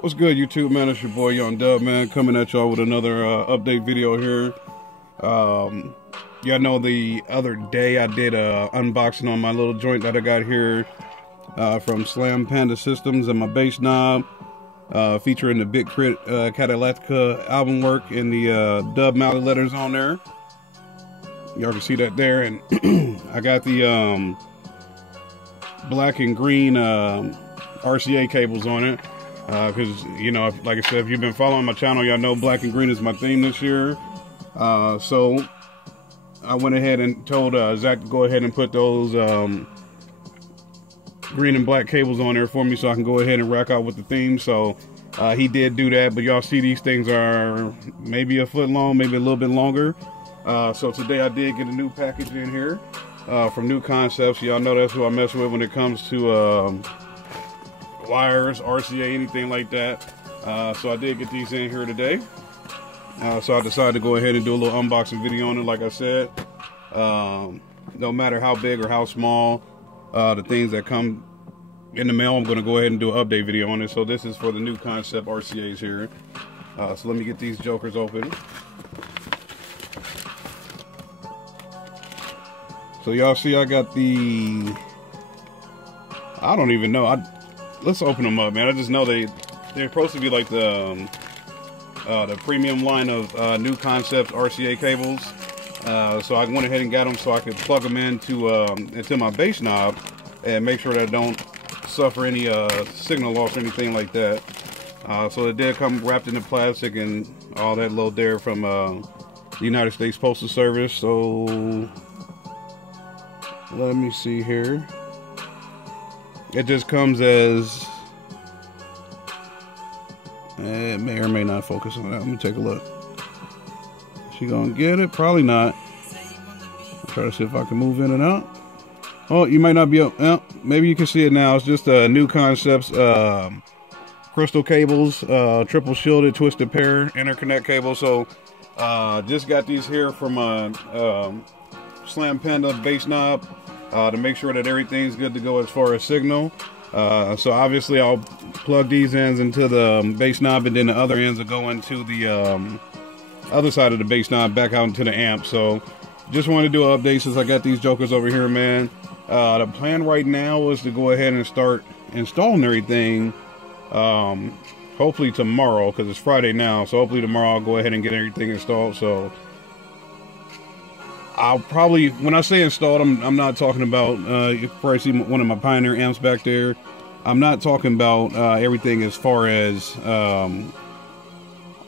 What's good, YouTube, man? It's your boy Young Dub, man, coming at y'all with another update video here. Y'all know the other day I did a unboxing on my little joint that I got here from Slam Panda Systems and my bass knob, featuring the Big Crit Catalactica album work and the Dub Malley letters on there. Y'all can see that there, and I got the black and green RCA cables on it. Because, you know, like I said, if you've been following my channel, y'all know black and green is my theme this year. So I went ahead and told Zach to go ahead and put those green and black cables on there for me so I can go ahead and rock out with the theme. So he did do that, but y'all see these things are maybe a foot long, maybe a little bit longer. So today I did get a new package in here from Knukonceptz. Y'all know that's who I mess with when it comes to wires, RCA, anything like that. So I did get these in here today. So I decided to go ahead and do a little unboxing video on it. Like I said, no matter how big or how small the things that come in the mail, I'm going to go ahead and do an update video on it. So this is for the Knukonceptz RCAs here. So let me get these jokers open. So y'all see I got the, I don't even know, let's open them up, man. I just know they're supposed to be like the premium line of Knukonceptz RCA cables. So I went ahead and got them so I could plug them into my bass knob and make sure that I don't suffer any signal loss or anything like that. So it did come wrapped in the plastic and all that load there from the United States Postal Service. So let me see here. It just comes as, it may or may not focus on that. Let me take a look. She gonna get it? Probably not. I'll try to see if I can move in and out. Oh, you might not be up. Maybe you can see it now. It's just a Knukonceptz Krystal cables, triple shielded twisted pair interconnect cable. So just got these here from a Slam Panda bass knob. To make sure that everything's good to go as far as signal. So obviously I'll plug these ends into the bass knob, and then the other ends will go into the other side of the bass knob back out into the amp. So just want to do an update since I got these jokers over here, man. The plan right now is to go ahead and start installing everything hopefully tomorrow, because it's Friday now. So hopefully tomorrow I'll go ahead and get everything installed. So I'll probably, when I say installed, I'm not talking about, you can probably see one of my Pioneer amps back there. I'm not talking about everything as far as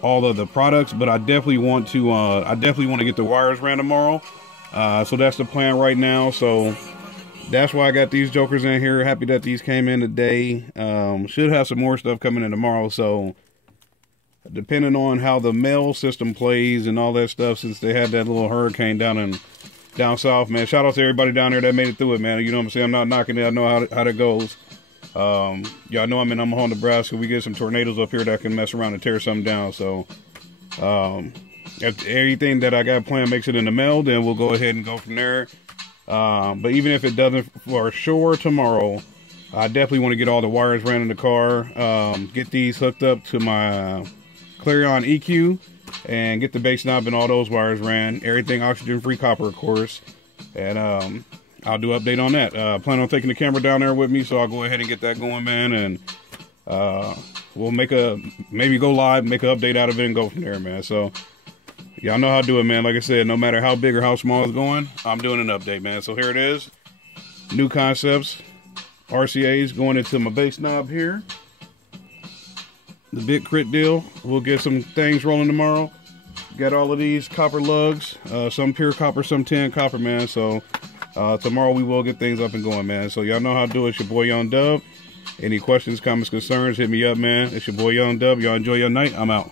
all of the products, but I definitely want to get the wires ran tomorrow. So that's the plan right now. So that's why I got these jokers in here. Happy that these came in today. Should have some more stuff coming in tomorrow. So depending on how the mail system plays and all that stuff, since they had that little hurricane down south, man. Shout out to everybody down there that made it through it, man. You know what I'm saying? I'm not knocking it. I know how that goes. Y'all know I'm in Omaha, Nebraska. We get some tornadoes up here that can mess around and tear something down. So if everything that I got planned makes it in the mail, then we'll go ahead and go from there. But even if it doesn't for sure tomorrow, I definitely want to get all the wires ran in the car, get these hooked up to my Clarion EQ, and get the bass knob and all those wires ran. Everything oxygen-free copper, of course. And I'll do an update on that. Plan on taking the camera down there with me, so I'll go ahead and get that going, man. And we'll maybe go live, make an update out of it, and go from there, man. So y'all know how to do it, man. Like I said, no matter how big or how small it's going, I'm doing an update, man. So here it is. Knukonceptz RCAs going into my bass knob here. The Big Crit deal. We'll get some things rolling tomorrow. Got all of these copper lugs, some pure copper, some tin copper, man. So tomorrow we will get things up and going, man. So y'all know how to do it. It's your boy Young Dub. Any questions, comments, concerns, hit me up, man. It's your boy Young Dub. Y'all enjoy your night. I'm out.